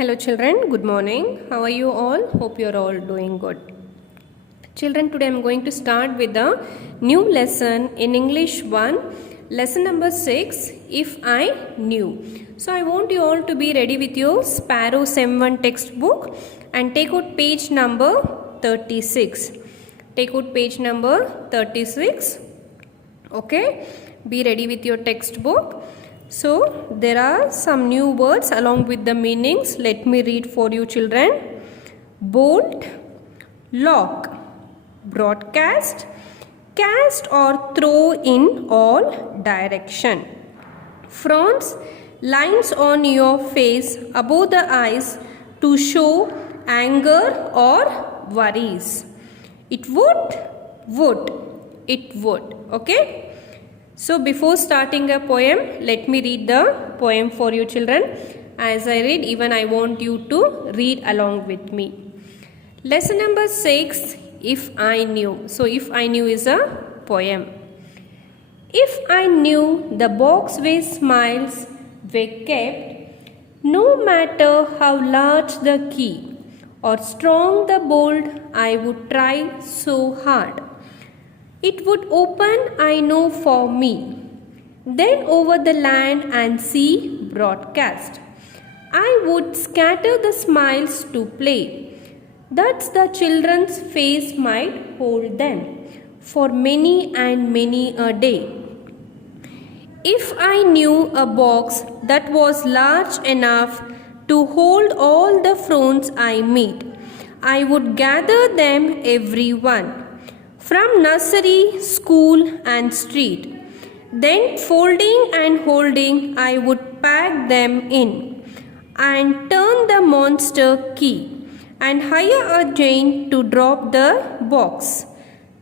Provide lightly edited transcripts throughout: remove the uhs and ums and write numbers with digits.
Hello children, good morning. How are you all? Hope you are all doing good. Children, today I am going to start with a new lesson in English 1, lesson number 6, If I Knew. So I want you all to be ready with your Sparrow Sem1 textbook and take out page number 36. Take out page number 36. Okay, be ready with your textbook. So there are some new words along with the meanings. Let me read for you children. Bolt, lock, broadcast, cast or throw in all direction. Frowns, lines on your face above the eyes to show anger or worries. It would, it would. Okay. So before starting a poem, let me read the poem for you children. As I read, even I want you to read along with me. Lesson number 6, If I Knew. So If I Knew is a poem. If I knew the box where smiles were kept, no matter how large the key or strong the bolt, I would try so hard. It would open, I know, for me. Then over the land and sea broadcast. I would scatter the smiles to play. That's the children's face might hold them for many and many a day. If I knew a box that was large enough to hold all the frowns I meet, I would gather them every one. From nursery, school and street. Then folding and holding, I would pack them in and turn the monster key and hire a Jane to drop the box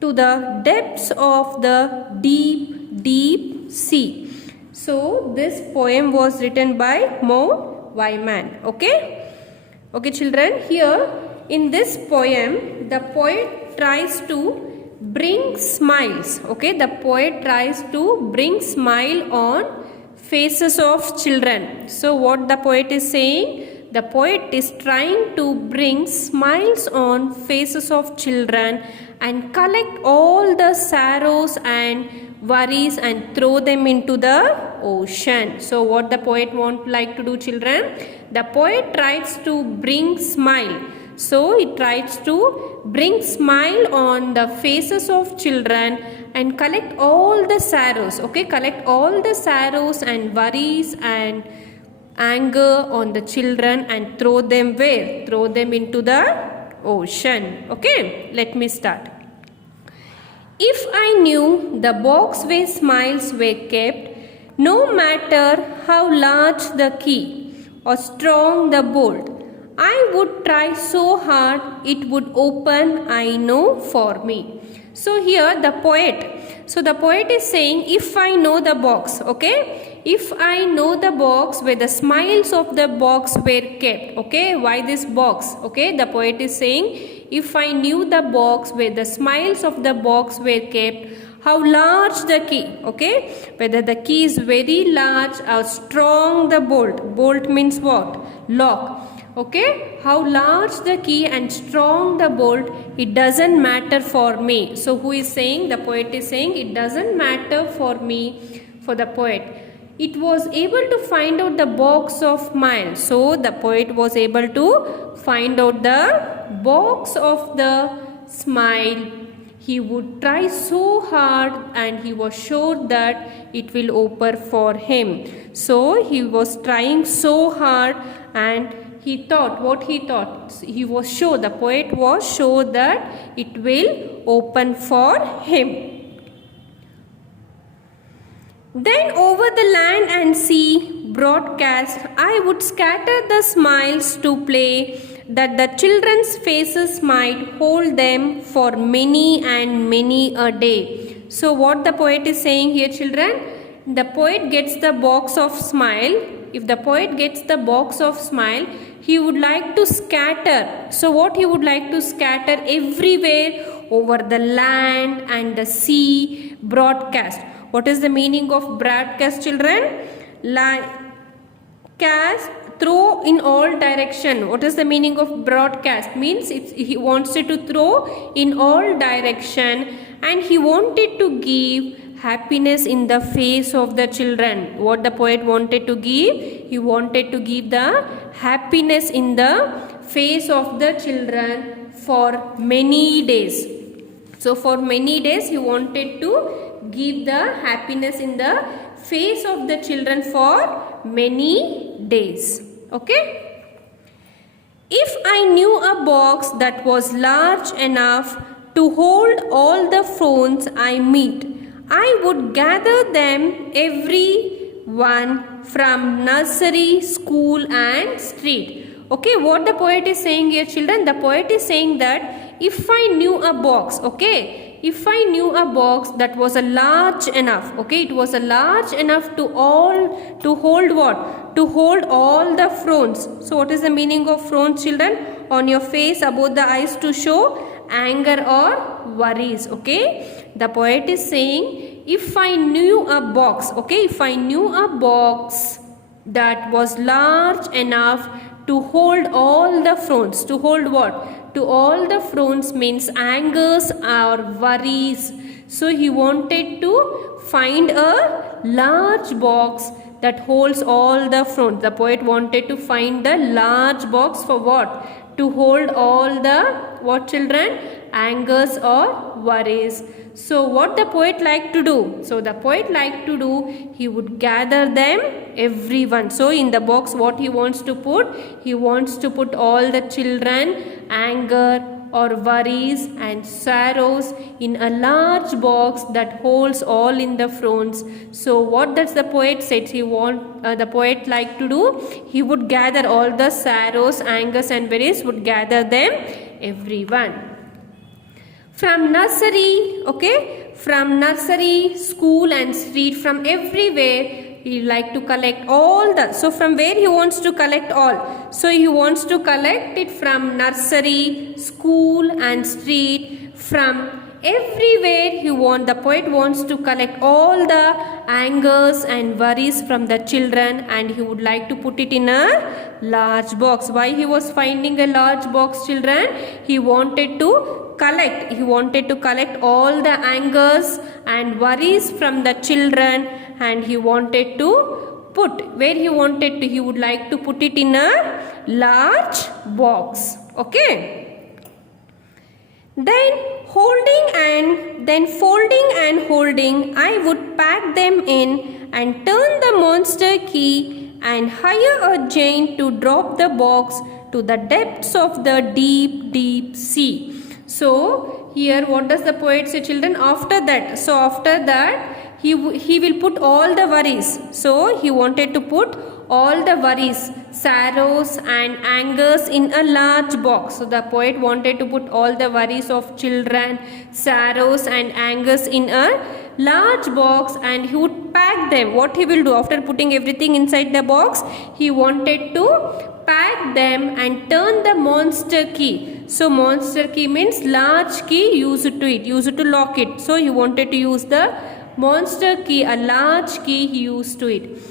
to the depths of the deep, deep sea. So this poem was written by Mo Wyman. Okay? Okay children, here in this poem, the poet tries to bring smiles. Okay, the poet tries to bring smile on faces of children. So what the poet is saying? The poet is trying to bring smiles on faces of children and collect all the sorrows and worries and throw them into the ocean. So what the poet like to do children? The poet tries to bring smile. So it tries to bring smile on the faces of children and collect all the sorrows. Okay, collect all the sorrows and worries and anger on the children and throw them where? Throw them into the ocean. Okay, let me start. If I knew the box where smiles were kept, no matter how large the key or strong the bolt, I would try so hard it would open, I know, for me. So here the poet is saying, if I know the box, okay, if I know the box where the smiles of the box were kept, okay, why this box, okay, the poet is saying, if I knew the box where the smiles of the box were kept, how large the key, okay, whether the key is very large or strong the bolt means what? Lock. Okay, how large the key and strong the bolt, it doesn't matter for me. So who is saying? The poet is saying it doesn't matter for me, for the poet. It was able to find out the box of smiles. So the poet was able to find out the box of the smile. He would try so hard and he was sure that it will open for him. So he was trying so hard and he thought, what he thought? He was sure, the poet was sure that it will open for him. Then over the land and sea broadcast, I would scatter the smiles to play, that the children's faces might hold them for many and many a day. So what the poet is saying here children? The poet gets the box of smile. If the poet gets the box of smile, he would like to scatter. So what he would like to scatter? Everywhere over the land and the sea broadcast. What is the meaning of broadcast children? Cast, throw in all direction. What is the meaning of broadcast? Means he wants it to throw in all direction, and he wanted to give happiness in the face of the children. What the poet wanted to give? He wanted to give the happiness in the face of the children for many days. So for many days he wanted to give the happiness in the face of the children for many days. Okay? If I knew a box that was large enough to hold all the phones I meet, I would gather them every one from nursery, school and street. Okay, what the poet is saying here, children? The poet is saying that if I knew a box, okay, if I knew a box that was a large enough, okay, it was a large enough to hold what? To hold all the frowns. So what is the meaning of frowns, children? On your face, above the eyes, to show anger or worries. Okay, the poet is saying if I knew a box, okay, if I knew a box that was large enough to hold all the frowns. To hold what? To all the frowns means angers or worries. So he wanted to find a large box that holds all the frowns. The poet wanted to find the large box for what? To hold all the what, children? Angers or worries. So what the poet liked to do? So the poet liked to do, he would gather them everyone. So in the box what he wants to put? He wants to put all the children, anger or worries and sorrows in a large box that holds all in the frowns. So what does the poet said the poet liked to do? He would gather all the sorrows, angers and worries, would gather them everyone. From nursery, okay, from nursery, school and street, from everywhere, he like to collect all the, so from where he wants to collect all? So he wants to collect it from nursery, school and street, from everywhere the poet wants to collect all the angers and worries from the children, and he would like to put it in a large box. Why he was finding a large box, children? He wanted to collect all the angers and worries from the children, and he wanted to put, where he would like to put it in a large box. Okay. Then folding and holding, I would pack them in and turn the monster key and hire a giant to drop the box to the depths of the deep, deep sea. So here what does the poet say, children? After that, he will put all the worries. So he wanted to put all the worries, sorrows and angers in a large box. So the poet wanted to put all the worries of children, sorrows and angers in a large box, and he would pack them. What he will do after putting everything inside the box? He wanted to pack them and turn the monster key. So monster key means large key used to lock it. So he wanted to use the monster key, a large key he used to it.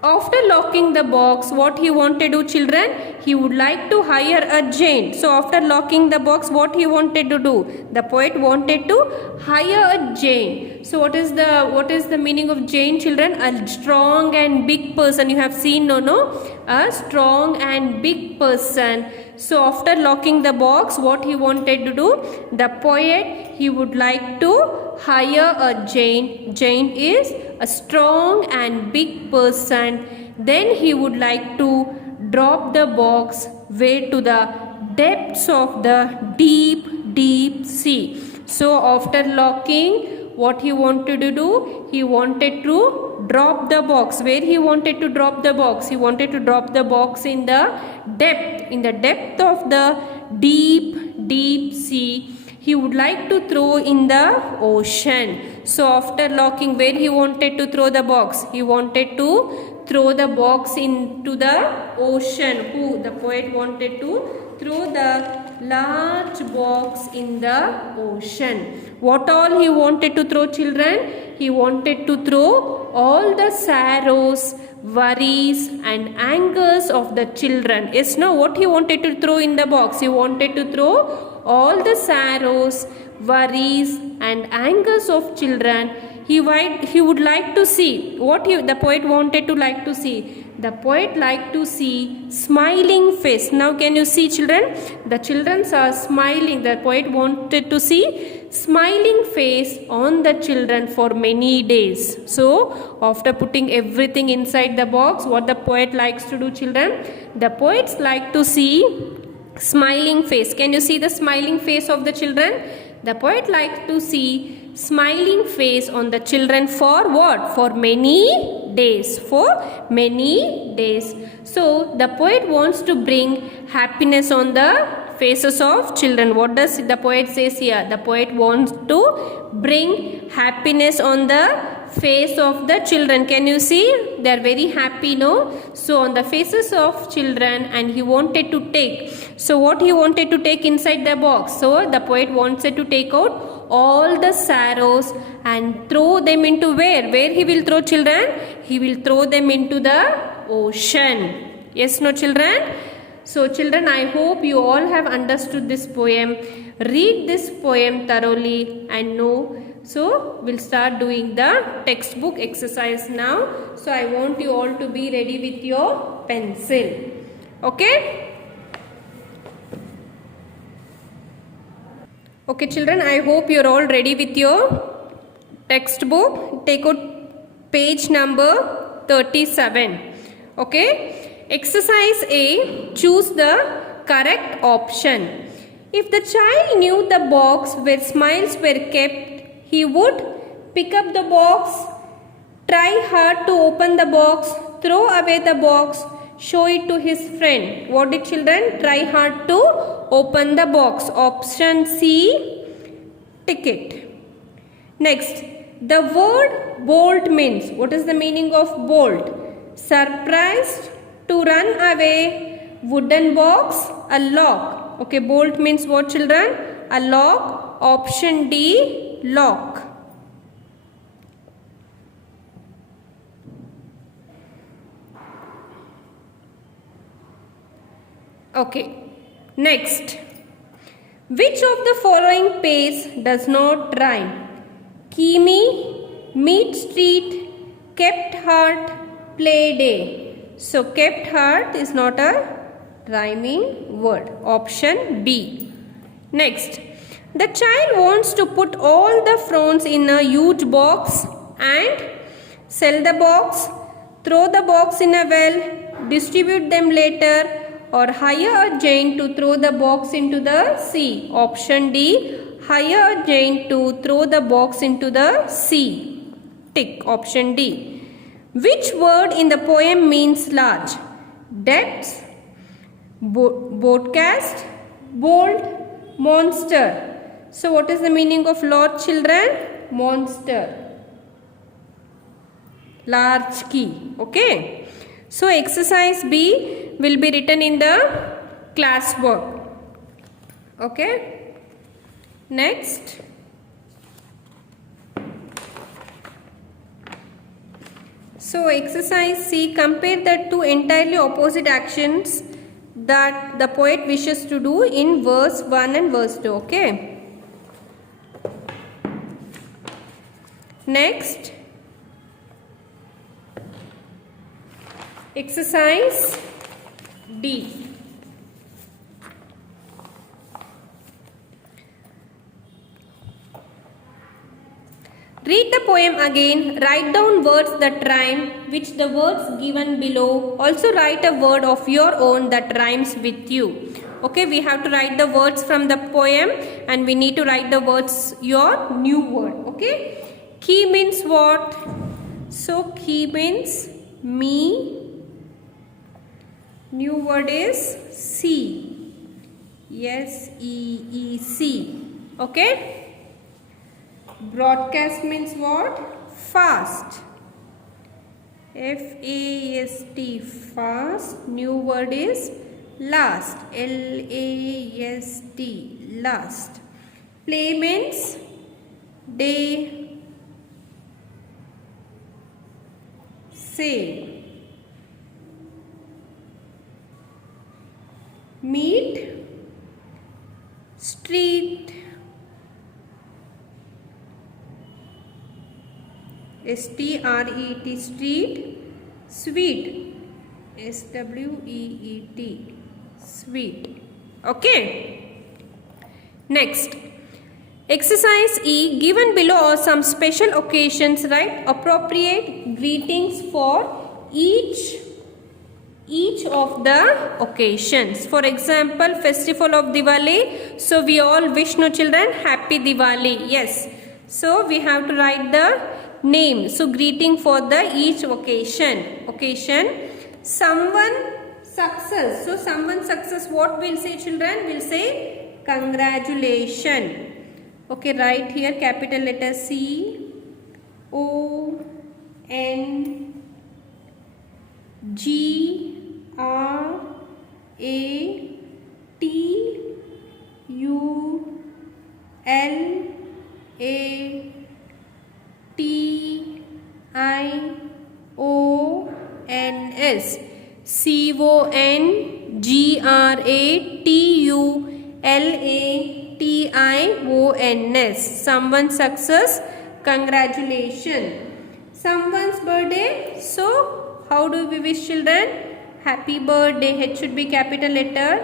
After locking the box, what he wanted to do, children? He would like to hire a giant. So after locking the box, what he wanted to do? The poet wanted to hire a giant. So what is the meaning of giant, children? A strong and big person. You have seen, no? A strong and big person. So after locking the box, what he wanted to do? The poet, he would like to hire a giant. Giant is a strong and big person. Then he would like to drop the box way to the depths of the deep, deep sea. So after locking, what he wanted to do? He wanted to drop the box. Where he wanted to drop the box? He wanted to drop the box in the depth of the deep, deep sea. He would like to throw in the ocean. So after locking, where he wanted to throw the box? He wanted to throw the box into the ocean. The poet wanted to throw the large box in the ocean. What all he wanted to throw, children? He wanted to throw all the sorrows, worries and angers of the children. Yes, no, what he wanted to throw in the box? He wanted to throw all the sorrows, worries and angers of children. He would like to see what the poet wanted to like to see. The poet liked to see smiling face. Now can you see, children? The children are smiling. The poet wanted to see smiling face on the children for many days. So after putting everything inside the box, what the poet likes to do, children? The poets like to see smiling face. Can you see the smiling face of the children? The poet likes to see smiling face on the children for what? For many days. For many days. So the poet wants to bring happiness on the faces of children. What does the poet says here? The poet wants to bring happiness on the face of the children. Can you see? They are very happy, no? So on the faces of children, and he wanted to take. So what he wanted to take inside the box? So the poet wanted to take out all the sorrows and throw them into where? Where he will throw, children? He will throw them into the ocean. Yes, no, children? So children, I hope you all have understood this poem. Read this poem thoroughly and know. So we'll start doing the textbook exercise now. So I want you all to be ready with your pencil. Okay? Okay, children, I hope you're all ready with your textbook. Take out page number 37. Okay? Exercise A. Choose the correct option. If the child knew the box where smiles were kept, he would pick up the box, try hard to open the box, throw away the box, show it to his friend. What did children? Try hard to open the box. Option C, ticket. Next, the word bolt means. What is the meaning of bolt? Surprised, to run away, wooden box, a lock. Okay, bolt means what, children? A lock. Option D, lock. Okay, next. Which of the following pairs does not rhyme? Kimi, meet street, kept heart, play day. So kept heart is not a rhyming word. Option B. Next. The child wants to put all the frowns in a huge box and sell the box, throw the box in a well, distribute them later, or hire a giant to throw the box into the sea. Option D. Hire a giant to throw the box into the sea. Tick. Option D. Which word in the poem means large? Depths, broadcast, bold, monster. So what is the meaning of large, children? Monster. Large key. Okay. So exercise B will be written in the classwork. Okay. Next. So exercise C, compare the two entirely opposite actions that the poet wishes to do in verse 1 and verse 2. Okay. Next. Exercise D. Read the poem again. Write down words that rhyme, which the words given below. Also write a word of your own that rhymes with you. Okay, we have to write the words from the poem and we need to write the words, your new word. Okay. Key means what? So key means me. New word is see. S-E-E-C. Okay. Broadcast means what? Fast. F-A-S-T. Fast. New word is last. L-A-S-T. Last. Play means day. say. Meet, street. S-T-R-E-E-T, street. Sweet, S-W-E-E-T, sweet. Okay. Next, exercise E. Given below are some special occasions. Write appropriate greetings for each of the occasions. For example, festival of Diwali. So we all wish, no children, happy Diwali. Yes. So we have to write the name. So greeting for the each occasion. Someone success. So someone success, what will say children? Will say congratulations. Okay, write here capital letter C O N G R A T U L A T I O N S. CONGRATULATIONS. Someone's success, congratulations. Someone's birthday. So how do we wish children? Happy birthday. H should be capital letter.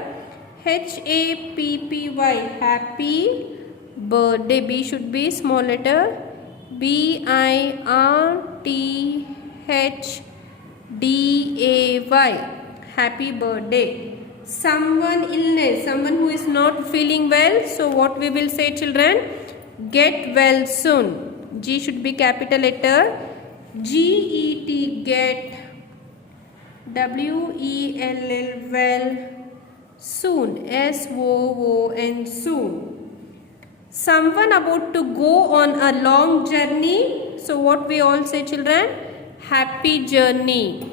HAPPY. Happy birthday. B should be small letter. BIRTHDAY. Happy birthday. Someone illness, someone who is not feeling well. So what we will say children? Get well soon. G should be capital letter. GET, get. WELL, well. Soon, SOON, soon. Someone about to go on a long journey. So what we all say children? Happy journey.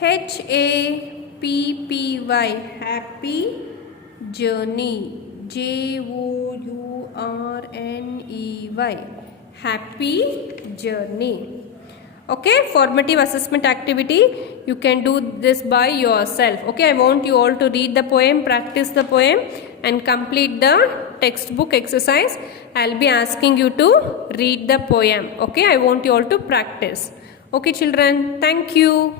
HAPPY, happy journey. JOURNEY, happy journey. Okay, formative assessment activity. You can do this by yourself. Okay, I want you all to read the poem, practice the poem and complete the textbook exercise. I'll be asking you to read the poem. Okay, I want you all to practice. Okay children, thank you.